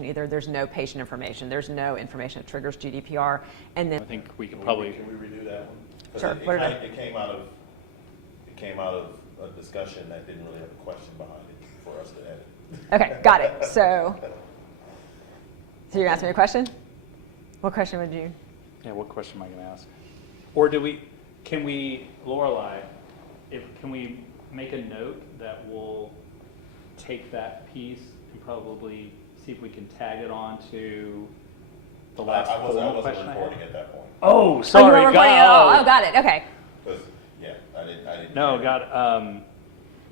either. There's no patient information. There's no information that triggers GDPR. And then I think we can probably. Can we redo that one? 'Cause Sure. It came out of a discussion that didn't really have a question behind it for us to edit. Okay, got it. So you're gonna ask me a question? What question would you? Yeah, what question am I going to ask? Or can we, Lorelei, can we make a note that we'll take that piece and probably see if we can tag it on to the last I wasn't question recording at that point. Oh, Oh, sorry. you weren't recording at all. Oh, got it. Okay. Yeah, I didn't. No, got it.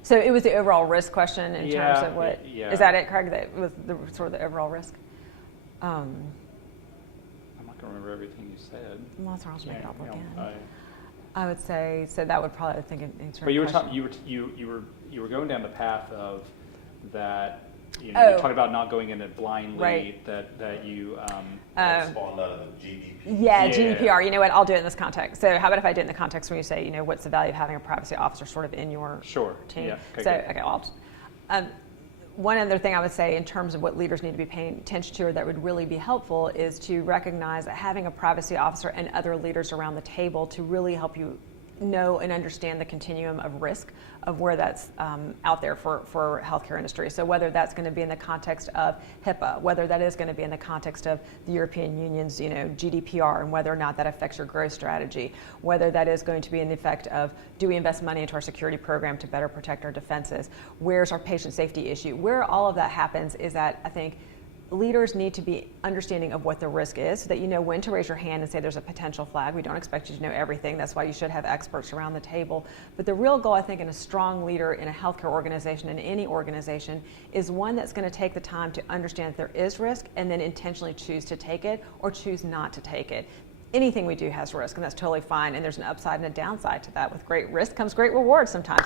So it was the overall risk question in terms of what? Yeah. Is that it, Craig? That was the sort of the overall risk. I'm not going to remember everything you said. Well, that's where I was making it up Yeah, again. I would say so. That would probably, I think, answer. But you were question. you were going down the path of that. You Oh. you're talking about not going in it blindly. Right. That you. Spawned out of the GDP. Yeah, Yeah. GDPR. You know what? I'll do it in this context. So how about if I do it in the context where you say, what's the value of having a privacy officer sort of in your Sure. team? Yeah. Okay, So, good. okay, well, one other thing I would say in terms of what leaders need to be paying attention to or that would really be helpful is to recognize that having a privacy officer and other leaders around the table to really help you know and understand the continuum of risk of where that's out there for healthcare industry. So whether that's going to be in the context of HIPAA, whether that is going to be in the context of the European Union's GDPR and whether or not that affects your growth strategy, whether that is going to be in the effect of do we invest money into our security program to better protect our defenses, where's our patient safety issue, where all of that happens is that I think leaders need to be understanding of what the risk is so that you know when to raise your hand and say there's a potential flag. We don't expect you to know everything. That's why you should have experts around the table. But the real goal, I think, in a strong leader in a healthcare organization, in any organization, is one that's going to take the time to understand that there is risk and then intentionally choose to take it or choose not to take it. Anything we do has risk, and that's totally fine. And there's an upside and a downside to that. With great risk comes great reward sometimes.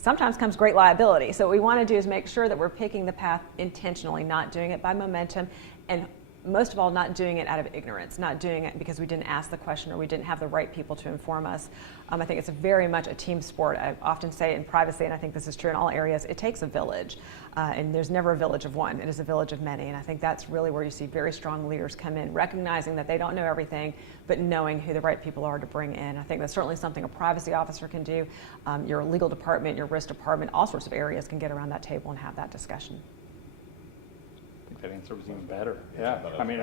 Sometimes comes great liability. So what we want to do is make sure that we're picking the path intentionally, not doing it by momentum, and most of all, not doing it out of ignorance, not doing it because we didn't ask the question or we didn't have the right people to inform us. I think it's very much a team sport. I often say in privacy, and I think this is true in all areas, it takes a village. And there's never a village of one. It is a village of many. And I think that's really where you see very strong leaders come in, recognizing that they don't know everything, but knowing who the right people are to bring in. I think that's certainly something a privacy officer can do. Your legal department, your risk department, all sorts of areas can get around that table and have that discussion. I think that answer was even better. Yeah. I mean.